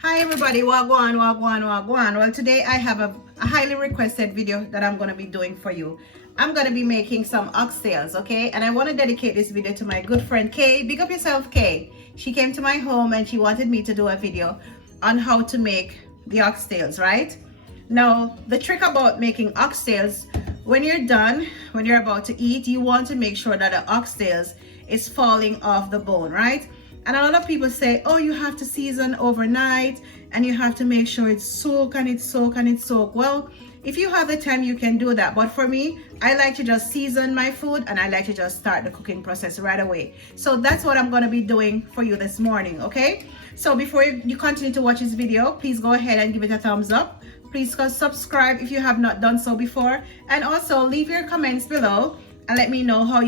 Hi everybody, wagwan, wagwan, wagwan. Well, today I have a highly requested video that I'm going to be doing for you. I'm going to be making some oxtails, okay? And I want to dedicate this video to my good friend Kay. Big up yourself, Kay. She came to my home and she wanted me to do a video on how to make the oxtails, right? Now, the trick about making oxtails, when you're done, when you're about to eat, you want to make sure that the oxtails is falling off the bone, right? And a lot of people say, oh, you have to season overnight and you have to make sure it's soak and it's soak and it's soak. Well, if you have the time, you can do that. But for me, I like to just season my food and I like to just start the cooking process right away. So that's what I'm going to be doing for you this morning, okay? So before you continue to watch this video, please go ahead and give it a thumbs up. Please subscribe if you have not done so before. And also leave your comments below and let me know how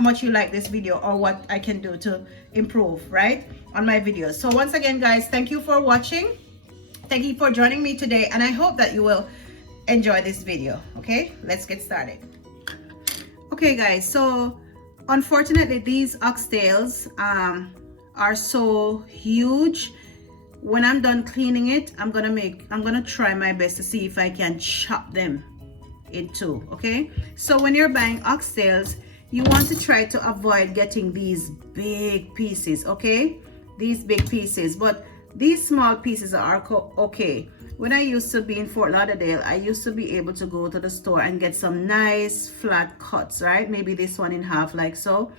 much you like this video or what I can do to improve, right, on my videos. So once again, guys, thank you for watching. Thank you for joining me today, and I hope that you will enjoy this video. Okay, let's get started. Okay, guys, so unfortunately these oxtails are so huge. When I'm done cleaning it, I'm gonna try my best to see if I can chop them in two. Okay, so when you're buying oxtails, you want to try to avoid getting these big pieces, okay? These big pieces, but these small pieces are okay. When I used to be in Fort Lauderdale, I used to be able to go to the store and get some nice flat cuts, right? Maybe this one in half like so.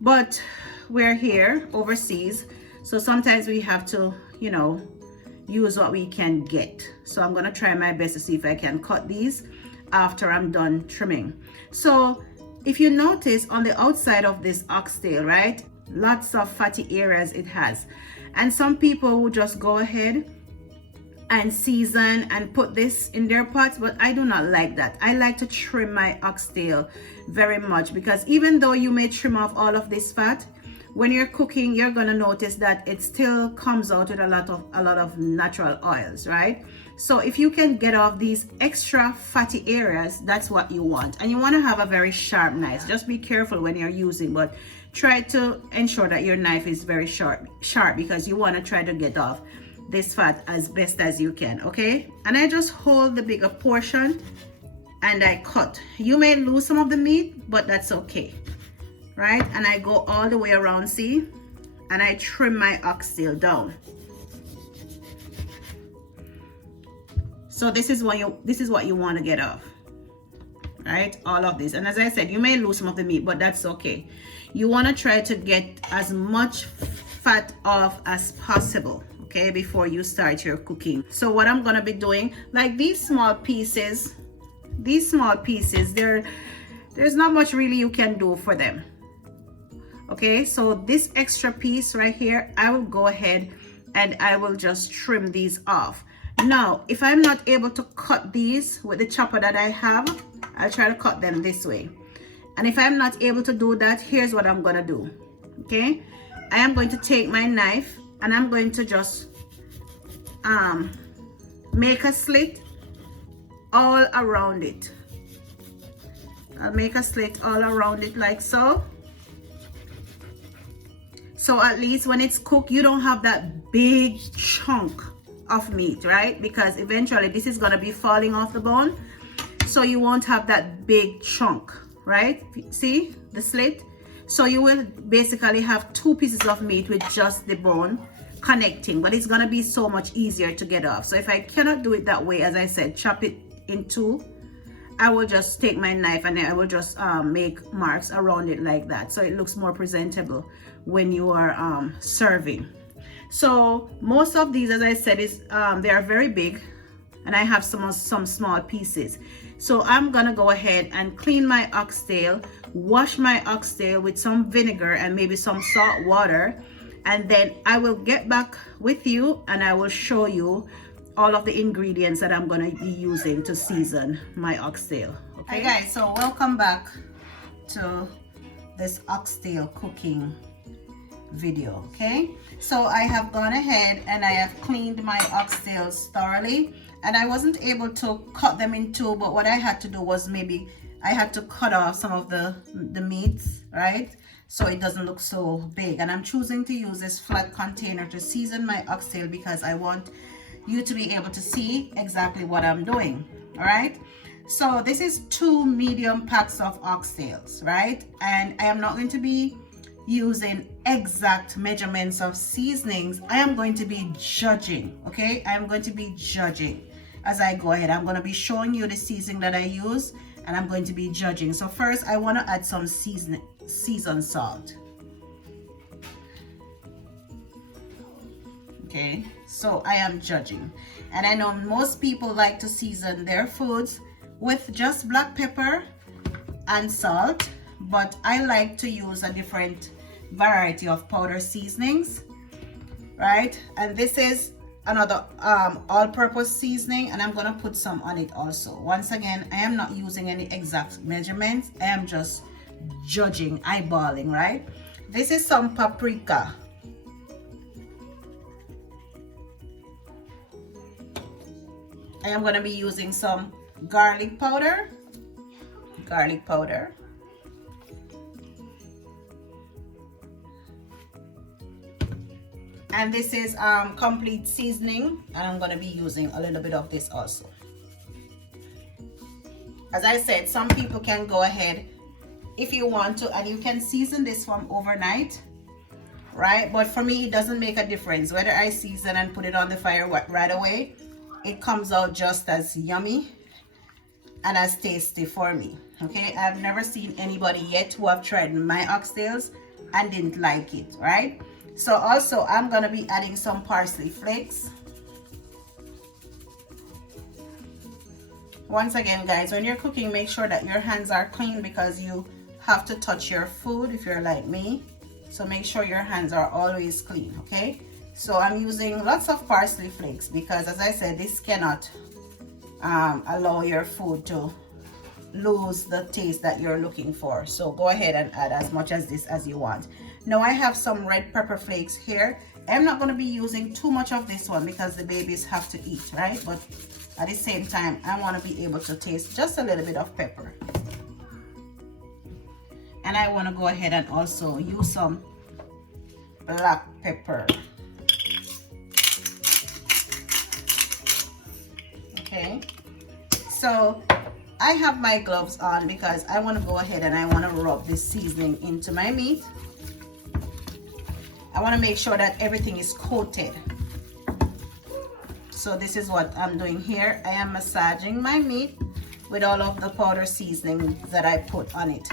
But we're here overseas, so sometimes we have to, you know, use what we can get. So I'm gonna try my best to see if I can cut these after I'm done trimming. So if you notice on the outside of this oxtail, right, lots of fatty areas it has, and some people will just go ahead and season and put this in their pots, but I do not like that. I like to trim my oxtail very much, because even though you may trim off all of this fat, when you're cooking, you're gonna notice that it still comes out with a lot of natural oils, right? So if you can get off these extra fatty areas, that's what you want. And you want to have a very sharp knife. Just be careful when you're using, but try to ensure that your knife is very sharp, because you want to try to get off this fat as best as you can, okay? And I just hold the bigger portion and I cut. You may lose some of the meat, but that's okay, right? And I go all the way around, see? And I trim my oxtail down. So this is what you want to get off, right? All of this. And as I said, you may lose some of the meat, but that's okay. You want to try to get as much fat off as possible, okay, before you start your cooking. So what I'm going to be doing, like these small pieces, there's not much really you can do for them. Okay, so this extra piece right here, I will go ahead and I will just trim these off. Now, if I'm not able to cut these with the chopper that I have, I'll try to cut them this way. And if I'm not able to do that, here's what I'm gonna do. Okay, I am going to take my knife and I'm going to just make a slit all around it. I'll make a slit all around it like so. So at least when it's cooked, you don't have that big chunk of meat, right? Because eventually this is going to be falling off the bone, so you won't have that big chunk, right? See the slit? So you will basically have two pieces of meat with just the bone connecting, but it's going to be so much easier to get off. So if I cannot do it that way, as I said, chop it in two, I will just take my knife and I will just make marks around it like that, so it looks more presentable when you are serving. So most of these, as I said, is they are very big, and I have some small pieces. So I'm gonna go ahead and clean my oxtail, wash my oxtail with some vinegar and maybe some salt water, and then I will get back with you and I will show you all of the ingredients that I'm gonna be using to season my oxtail. Okay, hi guys, so welcome back to this oxtail cooking video. Okay, so I have gone ahead and I have cleaned my oxtails thoroughly, and I wasn't able to cut them in two, but what I had to do was maybe I had to cut off some of the meats, right? so it doesn't look so big. And I'm choosing to use this flat container to season my oxtail because I want you to be able to see exactly what I'm doing. All right, so this is 2 medium packs of oxtails, right? And I am not going to be using exact measurements of seasonings. I am going to be judging. Okay, I am going to be judging as I go ahead. I'm going to be showing you the seasoning that I use, and I'm going to be judging. So first I want to add some seasoned salt. Okay, so I am judging, and I know most people like to season their foods with just black pepper and salt, but I like to use a different variety of powder seasonings, right? And this is another all-purpose seasoning, and I'm gonna put some on it also. Once again, I am not using any exact measurements. I am just judging, eyeballing, right? This is some paprika. I am gonna be using some garlic powder. And this is complete seasoning, and I'm going to be using a little bit of this also. As I said, some people can go ahead if you want to, and you can season this from overnight, right? But for me, it doesn't make a difference whether I season and put it on the fire right away. It comes out just as yummy and as tasty for me. Okay, I've never seen anybody yet who have tried my oxtails and didn't like it, right? So also I'm gonna be adding some parsley flakes. Once again, guys, when you're cooking, make sure that your hands are clean because you have to touch your food if you're like me. So make sure your hands are always clean, okay? So I'm using lots of parsley flakes because, as I said, this cannot allow your food to lose the taste that you're looking for. So go ahead and add as much as this as you want. Now I have some red pepper flakes here. I'm not going to be using too much of this one because the babies have to eat, right? But at the same time, I want to be able to taste just a little bit of pepper. And I want to go ahead and also use some black pepper. Okay, so I have my gloves on because I want to go ahead and I want to rub this seasoning into my meat. I want to make sure that everything is coated. So this is what I'm doing here. I am massaging my meat with all of the powder seasoning that I put on it.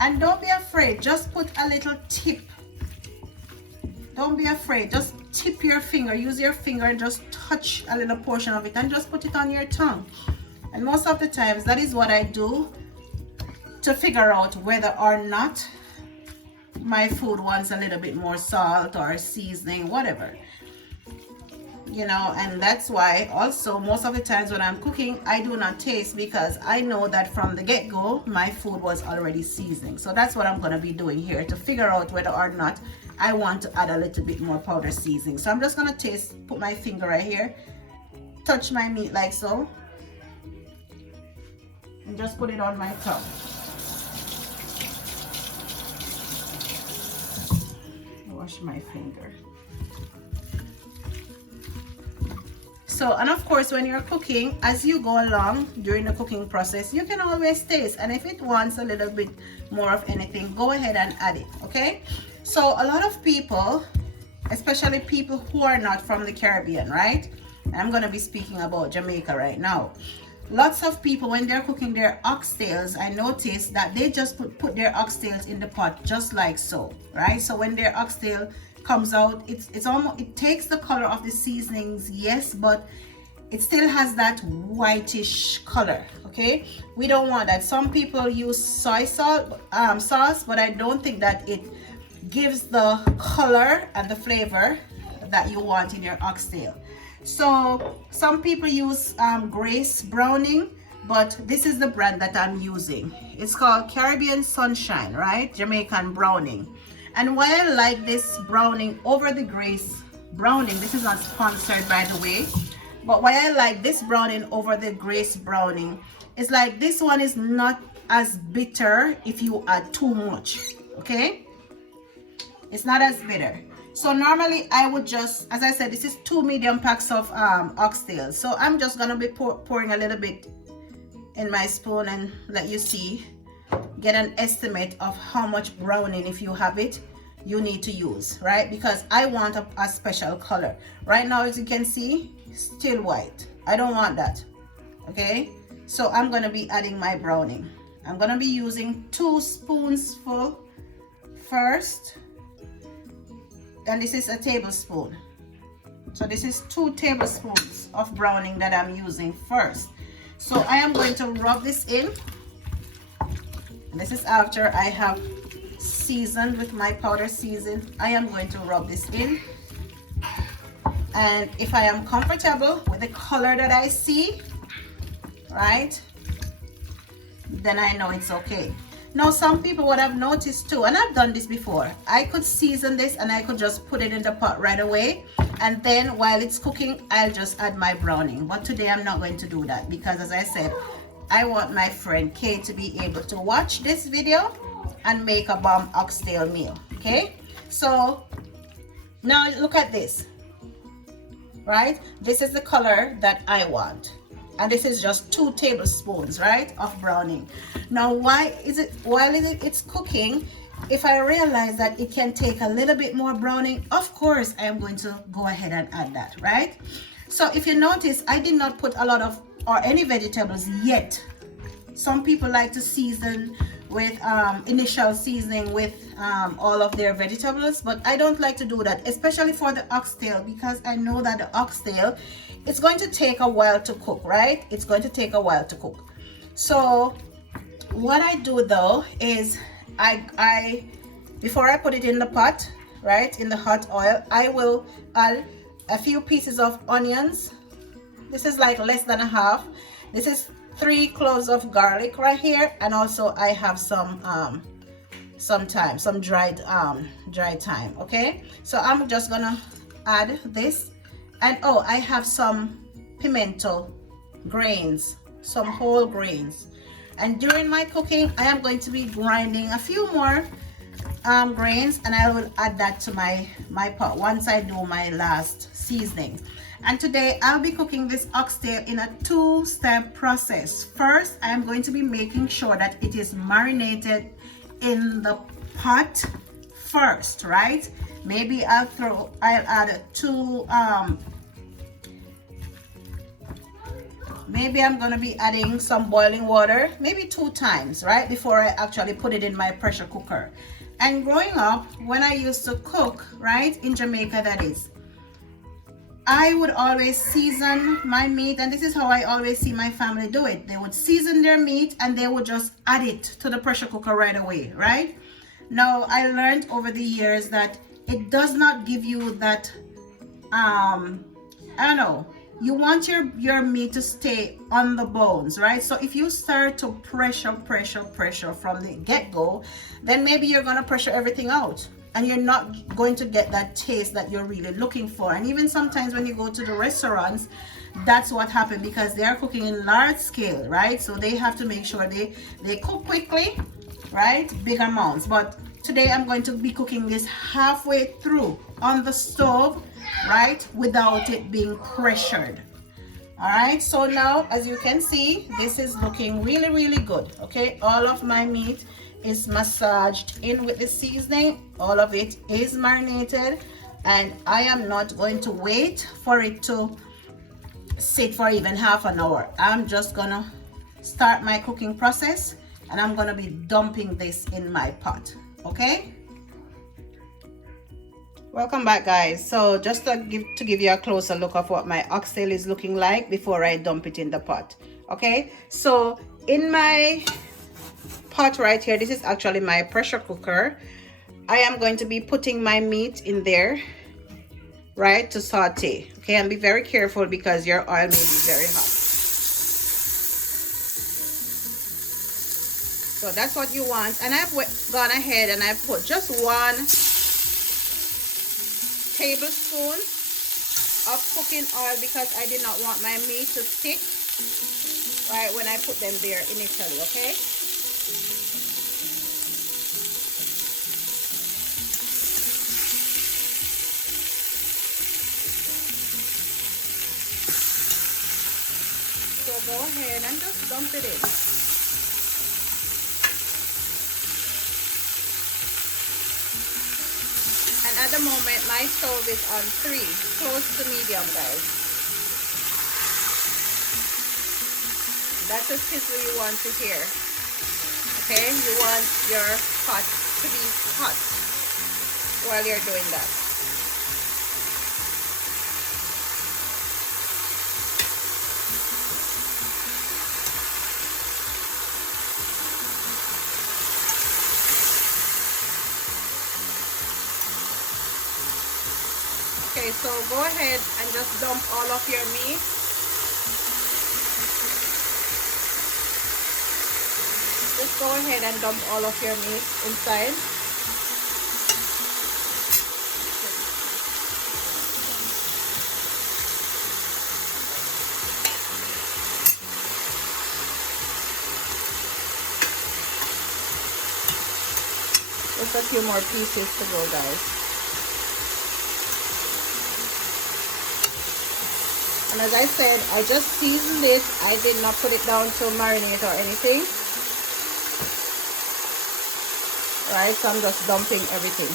And don't be afraid, just put a little tip. Don't be afraid, just tip your finger, use your finger and just touch a little portion of it and just put it on your tongue. And most of the times that is what I do to figure out whether or not my food wants a little bit more salt or seasoning, whatever, you know. And that's why also most of the times when I'm cooking, I do not taste because I know that from the get-go my food was already seasoning. So that's what I'm going to be doing here to figure out whether or not I want to add a little bit more powder seasoning. So I'm just going to taste, put my finger right here, touch my meat like so, and just put it on my tongue. Wash my finger. So, and of course, when you're cooking, as you go along during the cooking process, you can always taste, and if it wants a little bit more of anything, go ahead and add it. Okay, so a lot of people, especially people who are not from the Caribbean, right? I'm going to be speaking about Jamaica right now. Lots of people, when they're cooking their oxtails, I notice that they just put their oxtails in the pot just like so, right? So when their oxtail comes out, it's almost, it takes the color of the seasonings, yes, but it still has that whitish color. Okay, we don't want that. Some people use soy sauce, but I don't think that it gives the color and the flavor that you want in your oxtail. So some people use Grace browning, but this is the brand that I'm using. It's called Caribbean Sunshine, right? Jamaican browning. And why I like this browning over the Grace browning, this is not sponsored by the way, but why I like this browning over the Grace browning is like this one is not as bitter if you add too much. okay? It's not as bitter. So normally I would just, as I said, this is 2 medium packs of oxtail. So I'm just gonna be pouring a little bit in my spoon and let you see, get an estimate of how much browning, if you have it, you need to use, right? Because I want a special color. Right now, as you can see, still white. I don't want that, okay? So I'm gonna be adding my browning. I'm gonna be using 2 spoonsful first. And this is a tablespoon. So this is 2 tablespoons of browning that I'm using first. So I am going to rub this in. And this is after I have seasoned with my powder season. I am going to rub this in. And if I am comfortable with the color that I see, right, then I know it's okay. Now, some people, what I've noticed too, and I've done this before, I could season this and I could just put it in the pot right away, and then while it's cooking, I'll just add my browning. But today I'm not going to do that, because as I said, I want my friend Kay to be able to watch this video and make a bomb oxtail meal, okay? So now look at this, right? This is the color that I want. And this is just 2 tablespoons, right, of browning. Now, why is it, while it's cooking, if I realize that it can take a little bit more browning, of course, I am going to go ahead and add that, right? So if you notice, I did not put a lot of, or any vegetables yet. Some people like to season with initial seasoning with all of their vegetables, but I don't like to do that, especially for the oxtail, because I know that the oxtail, it's going to take a while to cook, right? It's going to take a while to cook. So what I do though is I before I put it in the pot, right, in the hot oil, I will add a few pieces of onions. This is like less than a half. This is 3 cloves of garlic right here, and also I have some thyme, some dried thyme, okay? So I'm just gonna add this. And oh, I have some pimento grains, some whole grains. And during my cooking, I am going to be grinding a few more grains, and I will add that to my pot once I do my last seasoning. And today I'll be cooking this oxtail in a 2-step process. First, I am going to be making sure that it is marinated in the pot first, right? Maybe I'll add 2 maybe I'm gonna be adding some boiling water, maybe 2 times, right, before I actually put it in my pressure cooker. And growing up, when I used to cook, right, in Jamaica, that is, I would always season my meat, and this is how I always see my family do it. They would season their meat and they would just add it to the pressure cooker right away, right? Now, I learned over the years that it does not give you that, I don't know, you want your meat to stay on the bones, right? So if you start to pressure from the get-go, then maybe you're gonna pressure everything out, and you're not going to get that taste that you're really looking for. And even sometimes when you go to the restaurants, that's what happened, because they are cooking in large scale, right? So they have to make sure they cook quickly, right? Big amounts. But today I'm going to be cooking this halfway through on the stove, right, without it being pressured. All right, so now as you can see, this is looking really good, okay? All of my meat is massaged in with the seasoning. All of it is marinated, and I am not going to wait for it to sit for even half an hour. I'm just gonna start my cooking process, and I'm gonna be dumping this in my pot, okay? Welcome back, guys. So just to give you a closer look of what my oxtail is looking like before I dump it in the pot, okay? So in my pot right here, this is actually my pressure cooker. I am going to be putting my meat in there, right, to saute, okay? And be very careful because your oil may be very hot. So that's what you want. And I've gone ahead and I've put just 1 tablespoon of cooking oil, because I did not want my meat to stick, right, when I put them there initially, okay? go ahead and just dump it in. And at the moment, my stove is on 3, close to medium, guys. That's the sizzle you want to hear. Okay, you want your pot to be hot while you're doing that. Okay, so go ahead and just dump all of your meat. Just go ahead and dump all of your meat inside. Just a few more pieces to go, guys. And as I said, I just seasoned it. I did not put it down to marinate or anything. Right, so I'm just dumping everything.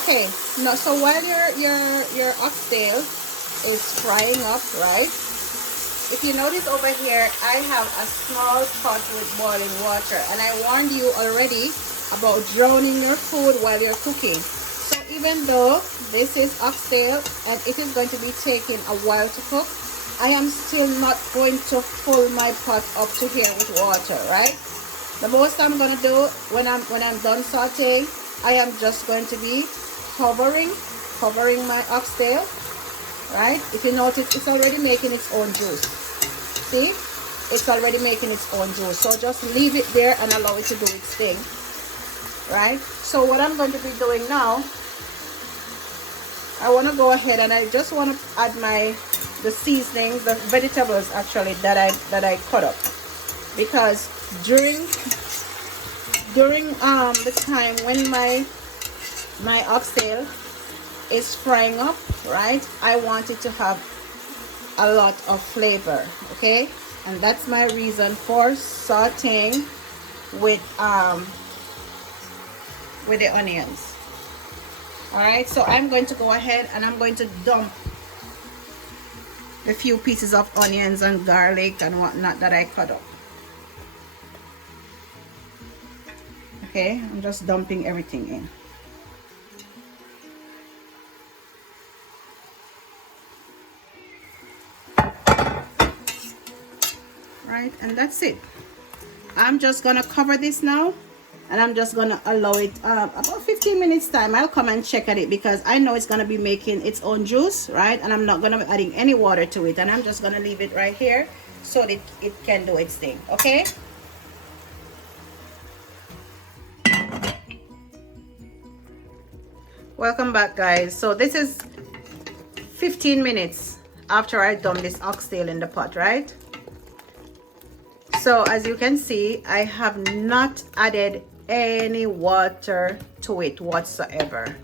Okay, now so while your oxtail is frying up, right? If you notice over here, I have a small pot with boiling water, and I warned you already about drowning your food while you're cooking. So even though this is oxtail and it is going to be taking a while to cook, I am still not going to fill my pot up to here with water, right? The most I'm going to do when I'm done sauteing, I am just going to be covering my oxtail, right? If you notice, it's already making its own juice. See? It's already making its own juice. So just leave it there and allow it to do its thing, right? So what I'm going to be doing now, I want to go ahead and I just want to add the seasonings, the vegetables actually that I cut up, because during the time when my oxtail is frying up, right, I want it to have a lot of flavor, okay? And that's my reason for sauteing with the onions. All right, so I'm going to go ahead and I'm going to dump a few pieces of onions and garlic and whatnot that I cut up. Okay, I'm just dumping everything in. Right, and that's it. I'm just gonna cover this now, and I'm just gonna allow it about 15 minutes time. I'll come and check at it because I know it's gonna be making its own juice, right? And I'm not gonna be adding any water to it, and I'm just gonna leave it right here so that it can do its thing. Okay, welcome back, guys. So this is 15 minutes after I dumped this oxtail in the pot, right? So as you can see, I have not added any water to it whatsoever.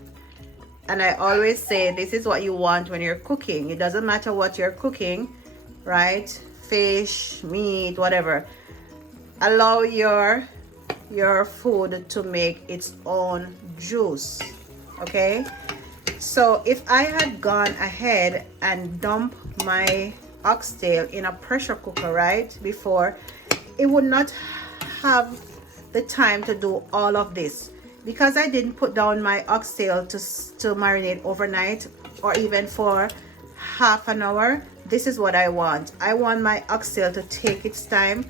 And I always say this is what you want when you're cooking. It doesn't matter what you're cooking, right? Fish, meat, whatever. Allow your food to make its own juice, okay? So if I had gone ahead and dumped my oxtail in a pressure cooker right before, it would not have the time to do all of this, because I didn't put down my oxtail to marinate overnight or even for half an hour. This is what I want. I want my oxtail to take its time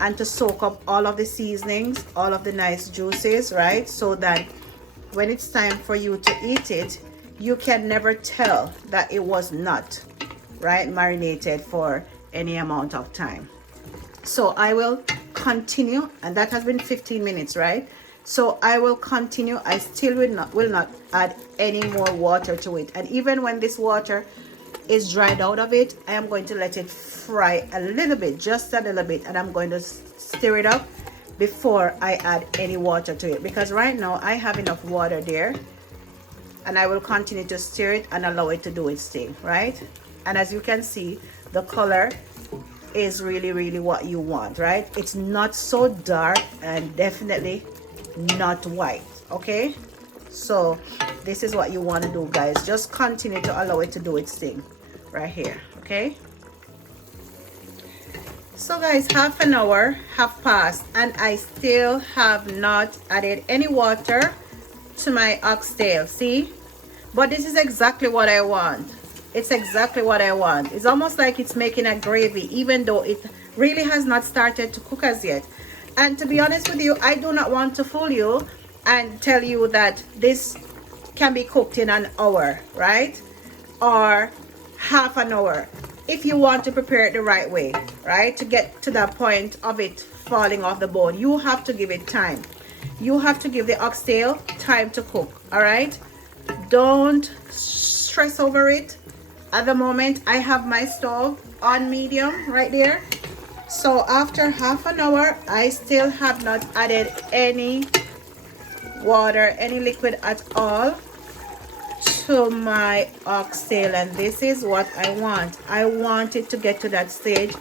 and to soak up all of the seasonings, all of the nice juices, right? So that when it's time for you to eat it, you can never tell that it was not, right, marinated for any amount of time. So I will continue, and that has been 15 minutes, right? So I will continue. I still will not add any more water to it, and even when this water is dried out of it, I am going to let it fry a little bit, just a little bit, and I'm going to stir it up before I add any water to it, because right now I have enough water there, and I will continue to stir it and allow it to do its thing, right? And as you can see, the color is really what you want, right? It's not so dark and definitely not white. Okay, so this is what you want to do, guys. Just continue to allow it to do its thing right here. Okay, so guys, half an hour have passed and I still have not added any water to my oxtail. See, but this is exactly what I want. It's exactly what I want. It's almost like it's making a gravy, even though it really has not started to cook as yet. And to be honest with you, I do not want to fool you and tell you that this can be cooked in an hour, right? Or half an hour. If you want to prepare it the right way, right? To get to that point of it falling off the bone, you have to give it time. You have to give the oxtail time to cook, all right? Don't stress over it. At the moment, I have my stove on medium right there. So after half an hour, I still have not added any water, any liquid at all to my oxtail. And this is what I want. I want it to get to that stage,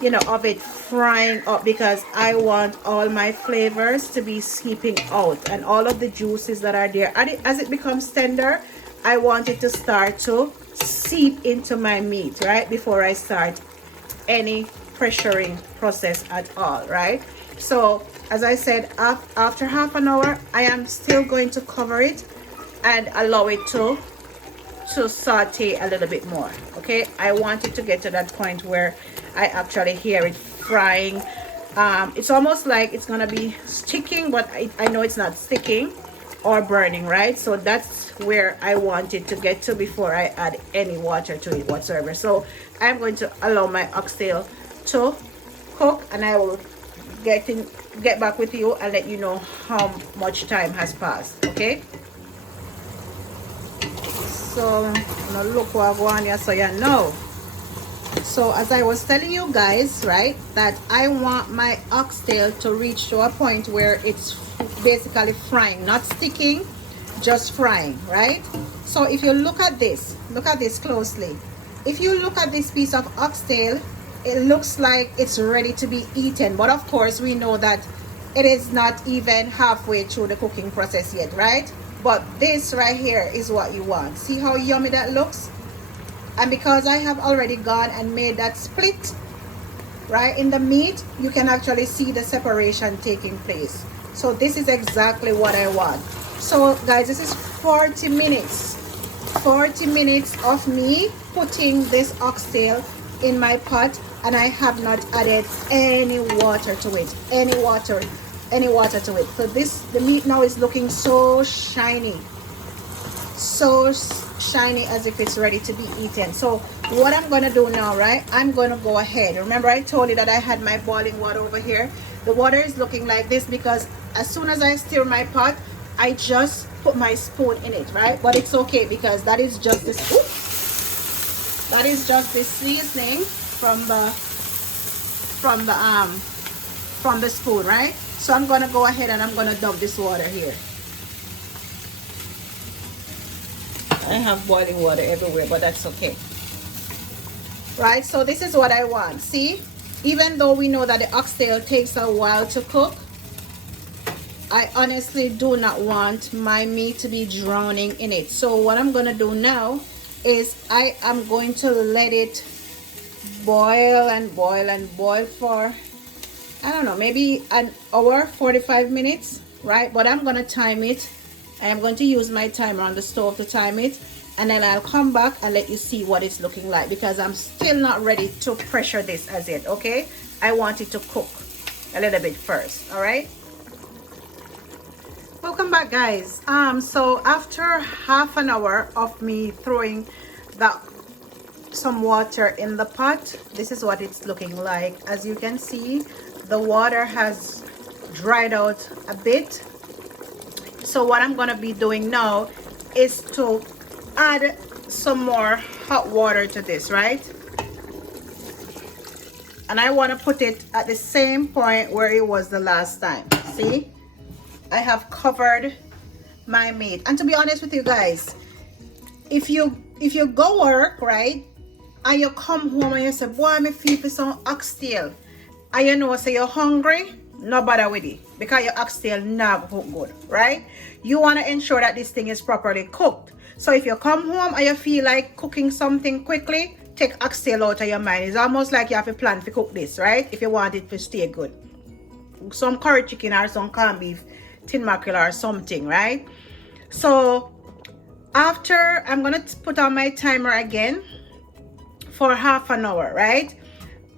you know, of it frying up, because I want all my flavors to be seeping out and all of the juices that are there. And as it becomes tender, I want it to start to seep into my meat, right, before I start any pressuring process at all, right? So as I said, after half an hour, I am still going to cover it and allow it to saute a little bit more. Okay, I want it to get to that point where I actually hear it frying. It's almost like it's gonna be sticking, but I know it's not sticking or burning, right? So that's where I want it to get to before I add any water to it whatsoever. So I'm going to allow my oxtail to cook, and I will get back with you and let you know how much time has passed. Okay, so now look what I want here, so you know. So as I was telling you guys, right, that I want my oxtail to reach to a point where it's basically frying, not sticking, just frying, right? So if you look at this closely, if you look at this piece of oxtail, it looks like it's ready to be eaten, but of course we know that it is not even halfway through the cooking process yet, right? But this right here is what you want. See how yummy that looks? And because I have already gone and made that split right in the meat, you can actually see the separation taking place. So this is exactly what I want. So guys, this is 40 minutes of me putting this oxtail in my pot, and I have not added any water to it, any water to it. So the meat now is looking so shiny, so shiny, as if it's ready to be eaten. So what I'm gonna do now, right, I'm gonna go ahead. Remember I told you that I had my boiling water over here. The water is looking like this because as soon as I stir my pot, I just put my spoon in it, right? But it's okay because that is just this, that is just the seasoning from the spoon, right? So I'm gonna go ahead and I'm gonna dump this water here. I have boiling water everywhere, but that's okay, right? So this is what I want. See, even though we know that the oxtail takes a while to cook, I honestly do not want my meat to be drowning in it. So what I'm gonna do now is I am going to let it boil and boil and boil for, I don't know, maybe an hour, 45 minutes, right? But I'm gonna time it. I am going to use my timer on the stove to time it, and then I'll come back and let you see what it's looking like, because I'm still not ready to pressure this as yet. Okay, I want it to cook a little bit first. All right, welcome back, guys. So after half an hour of me throwing some water in the pot, this is what it's looking like. As you can see, the water has dried out a bit. So what I'm gonna be doing now is to add some more hot water to this, right? And I want to put it at the same point where it was the last time. See, I have covered my meat. And to be honest with you guys, if you go work, right, and you come home and you say, boy, me feel for some oxtail, and you know, say you're hungry, no bother with it, because your oxtail never cook good, right? You want to ensure that this thing is properly cooked. So if you come home and you feel like cooking something quickly, take oxtail out of your mind. It's almost like you have a plan to cook this, right? If you want it to stay good. Some curry chicken or some corned beef, tin mackerel or something, right? So after, I'm gonna put on my timer again for half an hour, right?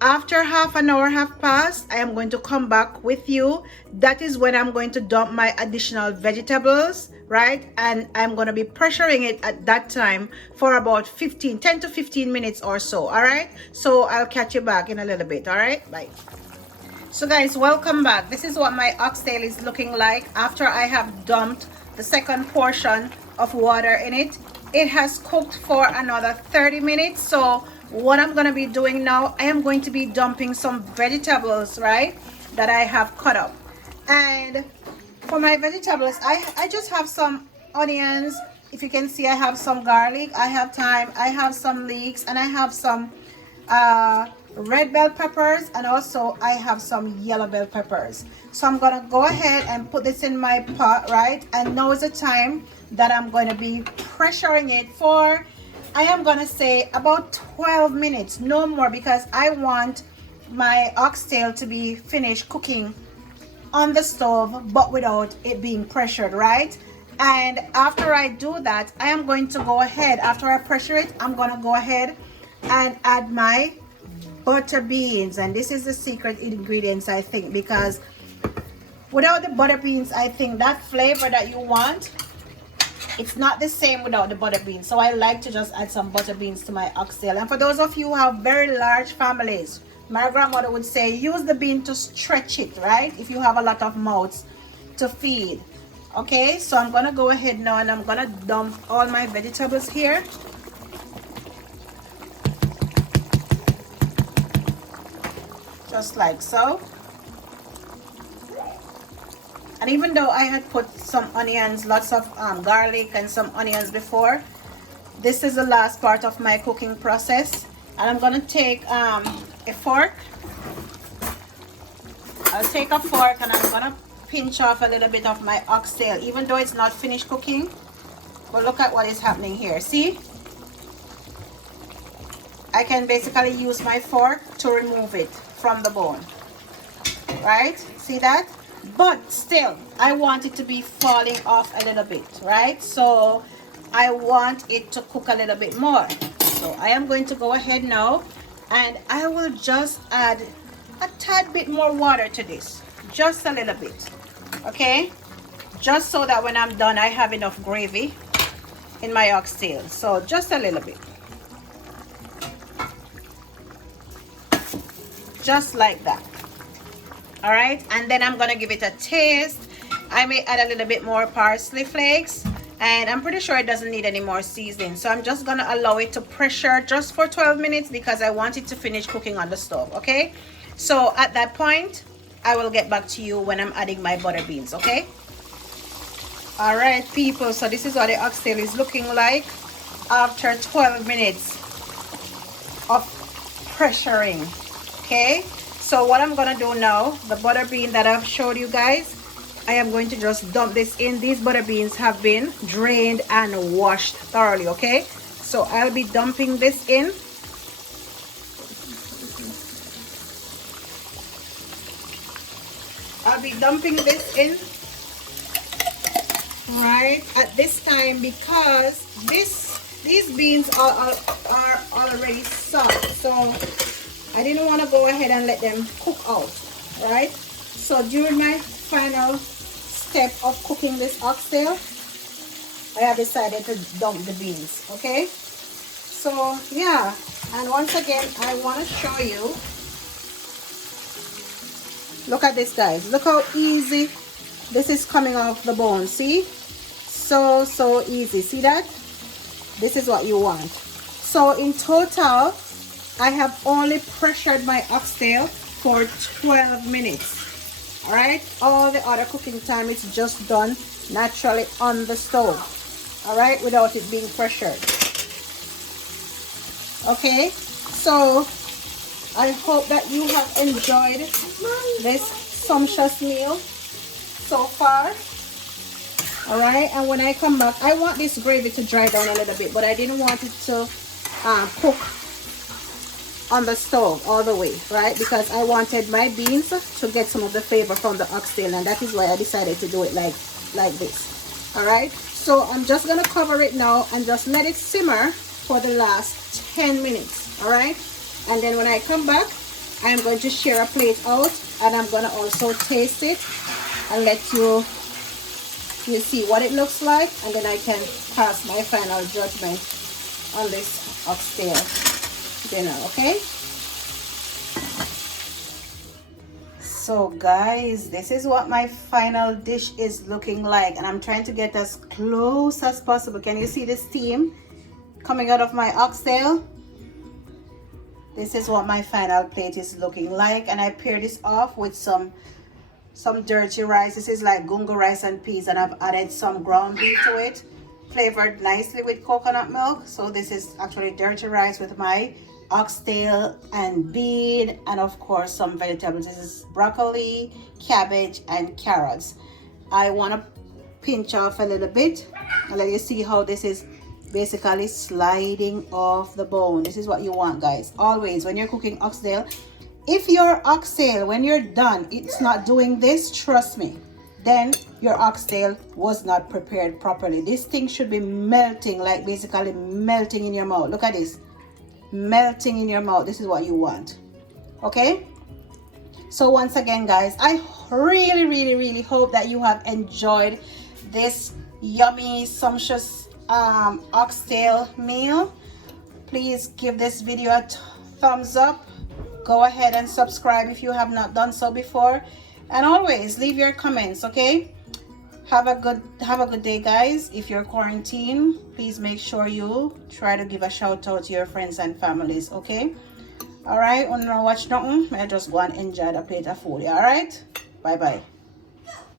After half an hour have passed, I am going to come back with you. That is when I'm going to dump my additional vegetables, right? And I'm going to be pressuring it at that time for about 10 to 15 minutes or so, all right? So I'll catch you back in a little bit, all right? Bye. So guys, welcome back. This is what my oxtail is looking like after I have dumped the second portion of water in it. It has cooked for another 30 minutes. So what I'm going to be doing now, I am going to be dumping some vegetables, right, that I have cut up. And for my vegetables, I just have some onions. If you can see, I have some garlic, I have thyme, I have some leeks, and I have some red bell peppers, and also I have some yellow bell peppers. So I'm gonna go ahead and put this in my pot, right? And now is the time that I'm going to be pressuring it for, I am gonna say, about 12 minutes, no more, because I want my oxtail to be finished cooking on the stove but without it being pressured, right? And after I do that, I am going to go ahead, after I pressure it, I'm gonna go ahead and add my butter beans. And this is the secret ingredients, I think, because without the butter beans, I think that flavor that you want, it's not the same without the butter beans. So I like to just add some butter beans to my oxtail. And for those of you who have very large families, my grandmother would say use the bean to stretch it, right? If you have a lot of mouths to feed. Okay, so I'm gonna go ahead now and I'm gonna dump all my vegetables here. Just like so. And even though I had put some onions, lots of garlic and some onions before, this is the last part of my cooking process. And I'm gonna take a fork. I'll take a fork and I'm gonna pinch off a little bit of my oxtail, even though it's not finished cooking. But look at what is happening here. See? I can basically use my fork to remove it from the bone. Right? See that? But still, I want it to be falling off a little bit, right? So I want it to cook a little bit more. So I am going to go ahead now and I will just add a tad bit more water to this, just a little bit, okay? Just so that when I'm done, I have enough gravy in my oxtail. So just a little bit, just like that. All right, and then I'm gonna give it a taste. I may add a little bit more parsley flakes, and I'm pretty sure it doesn't need any more seasoning. So I'm just gonna allow it to pressure just for 12 minutes because I want it to finish cooking on the stove, okay? So at that point, I will get back to you when I'm adding my butter beans, okay? All right, people, so this is what the oxtail is looking like after 12 minutes of pressuring, okay? So what I'm gonna do now, the butter bean that I've showed you guys, I am going to just dump this in. These butter beans have been drained and washed thoroughly, okay? So I'll be dumping this in. I'll be dumping this in right at this time because these beans are already soft. So I didn't want to go ahead and let them cook out, right? So during my final step of cooking this oxtail, I have decided to dump the beans, okay? So yeah, and once again, I want to show you. Look at this, guys. Look how easy this is coming off the bone. See? So easy. See that? This is what you want. So in total, I have only pressured my oxtail for 12 minutes. All right? All the other cooking time is just done naturally on the stove. All right? Without it being pressured. Okay? So I hope that you have enjoyed this sumptuous meal so far. All right, and when I come back, I want this gravy to dry down a little bit, but I didn't want it to cook on the stove all the way, right? Because I wanted my beans to get some of the flavor from the oxtail, and that is why I decided to do it like this. All right, so I'm just gonna cover it now and just let it simmer for the last 10 minutes. All right, and then when I come back, I'm going to share a plate out, and I'm gonna also taste it and let you see what it looks like, and then I can pass my final judgment on this oxtail dinner. Okay, so guys, this is what my final dish is looking like, and I'm trying to get as close as possible. Can you see the steam coming out of my oxtail? This is what my final plate is looking like, and I pair this off with some dirty rice. This is like gungo rice and peas, and I've added some ground beef to it, flavored nicely with coconut milk. So this is actually dirty rice with my oxtail and bean, and of course some vegetables. This is broccoli, cabbage, and carrots. I want to pinch off a little bit and let you see how this is basically sliding off the bone. This is what you want, guys, always when you're cooking oxtail. If your oxtail, when you're done, it's not doing this, trust me, then your oxtail was not prepared properly. This thing should be melting, like basically melting in your mouth. Look at this, melting in your mouth. This is what you want. Okay, so once again, guys, I really hope that you have enjoyed this yummy sumptuous oxtail meal. Please give this video a thumbs up. Go ahead and subscribe if you have not done so before, and always leave your comments. Okay, have a good day, guys. If you're quarantined, please make sure you try to give a shout out to your friends and families. Okay, all right, when I watch nothing, I just go and enjoy the plate of food. All right, bye bye.